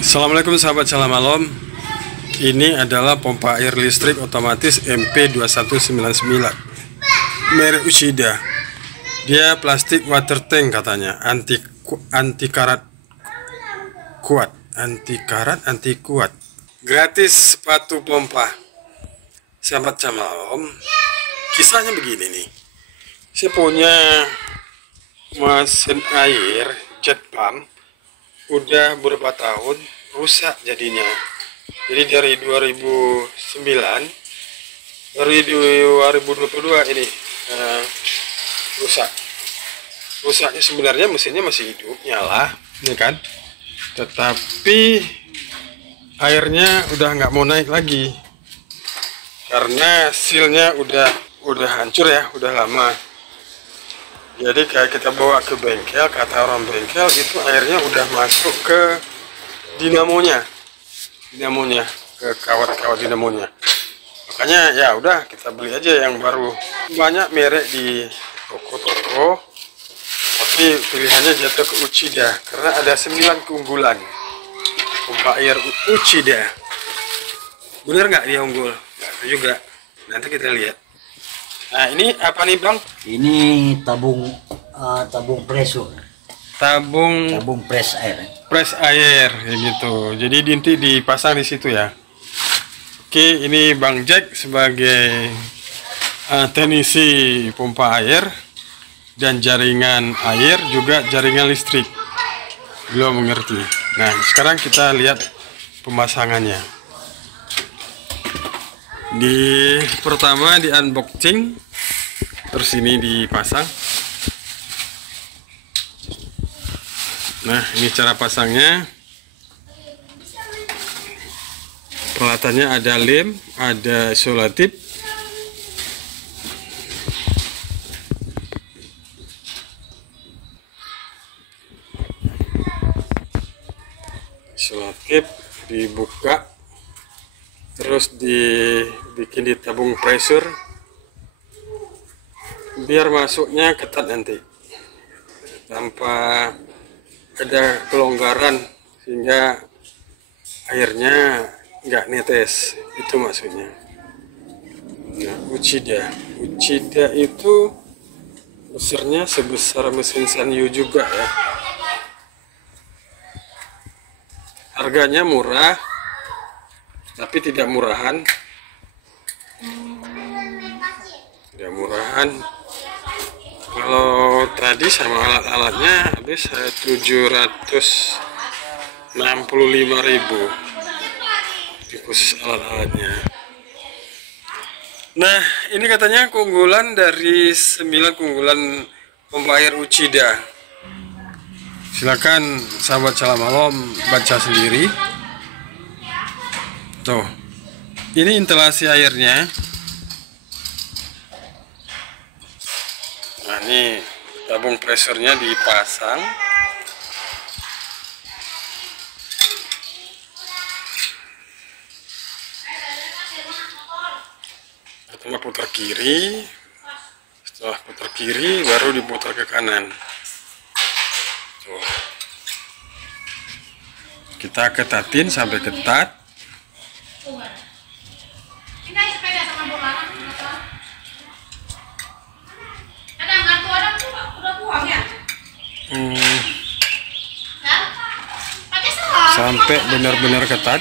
Assalamualaikum sahabat Salam Alam. Ini adalah pompa air listrik otomatis MP2199 merek Ushida. Dia plastik water tank katanya, anti karat kuat, anti kuat. Gratis sepatu pompa. Sahabat Salam Alam, kisahnya begini nih. Saya punya mesin air jet pump udah beberapa tahun rusak jadinya. Jadi dari 2009 dari 2022 ini rusaknya. Sebenarnya mesinnya masih hidup, nyala ini kan, tetapi airnya udah nggak mau naik lagi karena sealnya udah hancur ya, udah lama. Jadi kayak kita bawa ke bengkel, kata orang bengkel itu airnya udah masuk ke dinamonya, ke kawat-kawat dinamonya. Makanya ya udah kita beli aja yang baru. Banyak merek di toko-toko, tapi pilihannya jatuh ke Ushida karena ada 9 keunggulan pompa air Ushida. Bener nggak dia unggul? Nggak juga. Nanti kita lihat. Nah ini apa nih bang? Ini tabung pressure. Tabung Press air. press air kayak gitu. Jadi dinti dipasang di situ ya. Oke, ini Bang Jack sebagai teknisi pompa air dan jaringan air juga jaringan listrik. Beliau mengerti. Nah, sekarang kita lihat pemasangannya. Pertama di unboxing, terus ini dipasang. Nah, ini cara pasangnya. Peralatannya ada lem, ada isolatif, dibuka, terus dibikin di tabung pressure biar masuknya ketat nanti tanpa ada kelonggaran sehingga airnya nggak netes, itu maksudnya. Nah, Ushida itu besarnya sebesar mesin Sanyo juga ya. Harganya murah tapi tidak murahan. Kalau tadi sama alat-alatnya habis 765.000 di khusus alat-alatnya. Nah, ini katanya keunggulan dari 9 keunggulan pompa air Ushida. Silakan sahabat Salam Alam baca sendiri. Tuh, ini instalasi airnya. Nah, ini tabung pressurnya dipasang. Pertama putar kiri, setelah putar kiri baru diputar ke kanan. Tuh. Kita ketatin sampai ketat. Sampai benar-benar ketat.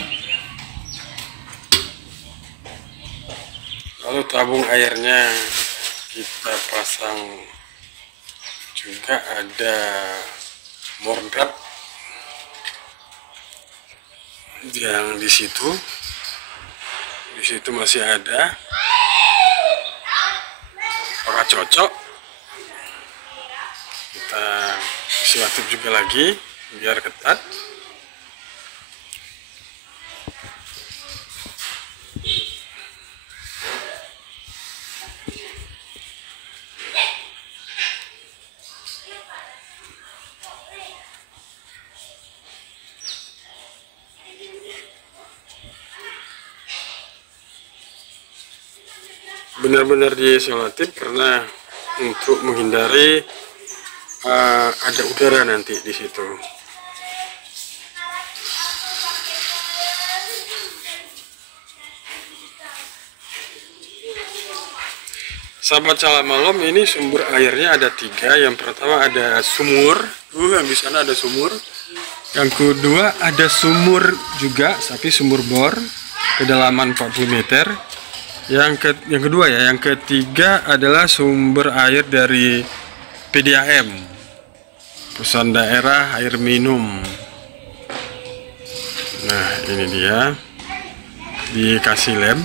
Lalu tabung airnya kita pasang juga, ada mordap yang di situ masih ada. Apakah cocok? Kita isolatif juga lagi biar ketat. Benar-benar diisolatif karena untuk menghindari ada udara nanti di situ. sahabat Salam Malam, ini sumber airnya ada 3. Yang pertama ada sumur, yang di sana ada sumur. Yang kedua ada sumur juga, tapi sumur bor, kedalaman 40 meter. Yang kedua ya, yang ketiga adalah sumber air dari PDAM, Perusahaan Daerah Air Minum. Nah, ini dia, dikasih lem.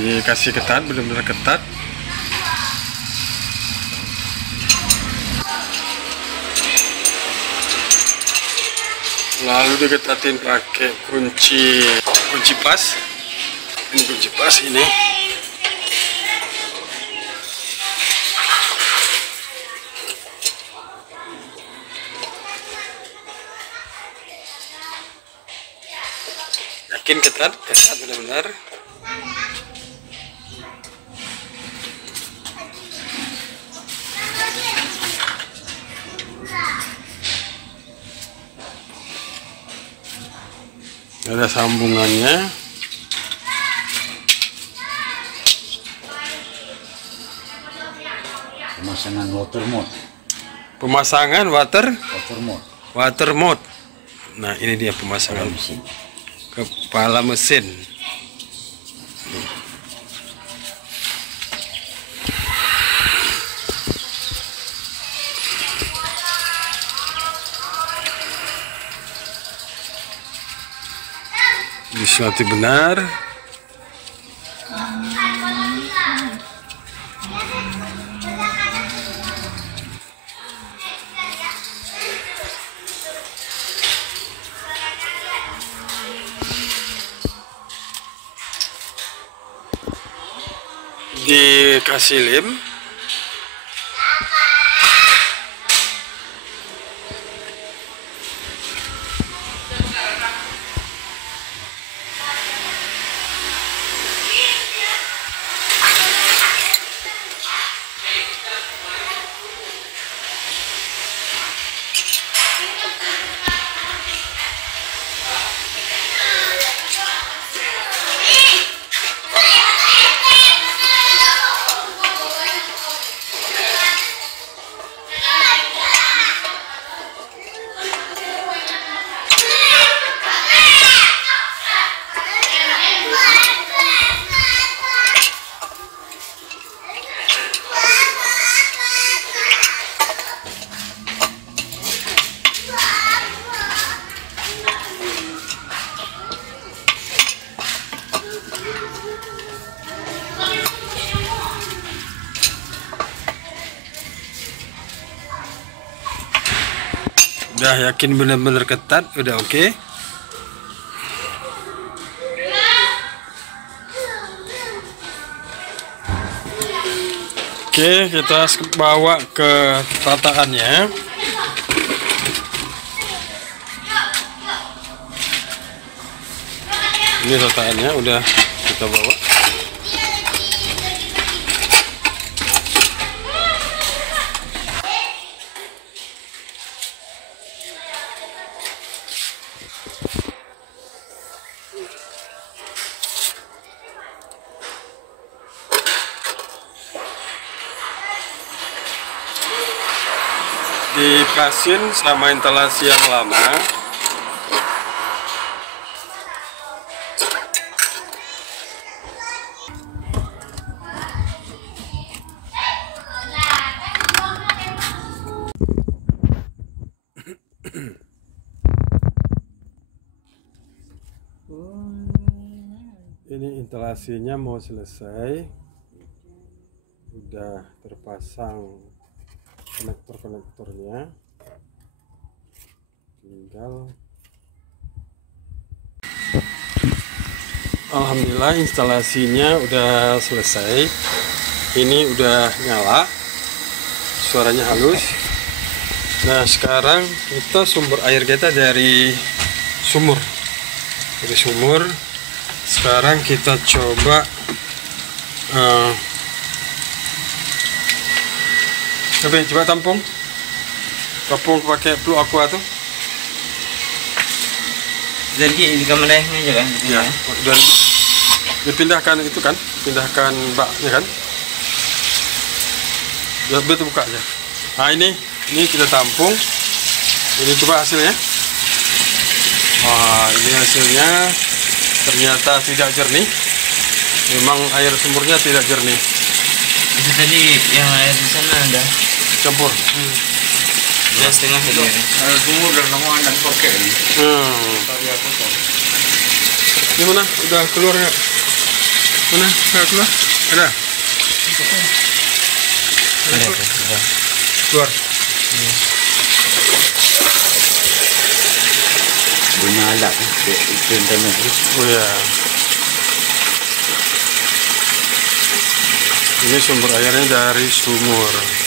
Dikasih ketat, benar-benar ketat. Lalu diketatin pakai kunci pas. Ini kunci pas ini. Yakin ketat benar-benar. Ada sambungannya. Pemasangan water mode. Pemasangan water mode. Nah, ini dia pemasangan Mesin. kepala mesin. Disulati benar. Dikasih lem. Udah yakin benar-benar ketat, udah oke. Oke, kita bawa ke tataannya. Ini tataannya udah kita bawa. Dipasin sama instalasi yang lama. Ini instalasinya mau selesai, udah terpasang konektornya, tinggal alhamdulillah instalasinya udah selesai. Ini udah nyala, suaranya halus. Nah, sekarang kita sumber air kita dari sumur. Sekarang kita coba coba tampung pakai Blue Aqua tuh. Jadi di kamar airnya aja kan? Ya, udah dipindahkan itu kan, pindahkan baknya kan. Biar betul buka aja. Nah ini kita tampung. Ini coba hasilnya. Wah ini hasilnya ternyata tidak jernih. Memang air sumurnya tidak jernih. Itu tadi yang air di sana ada Campur. udah setengah itu. Air sumur dan nama anda pakai ini. Tadi aku tahu. Ini mana? Udah keluar nggak? Mana? Nggak keluar? Ada? Ada tuh, udah. Keluar. Punya alat itu internet. Oh ya. Ini sumber airnya dari sumur.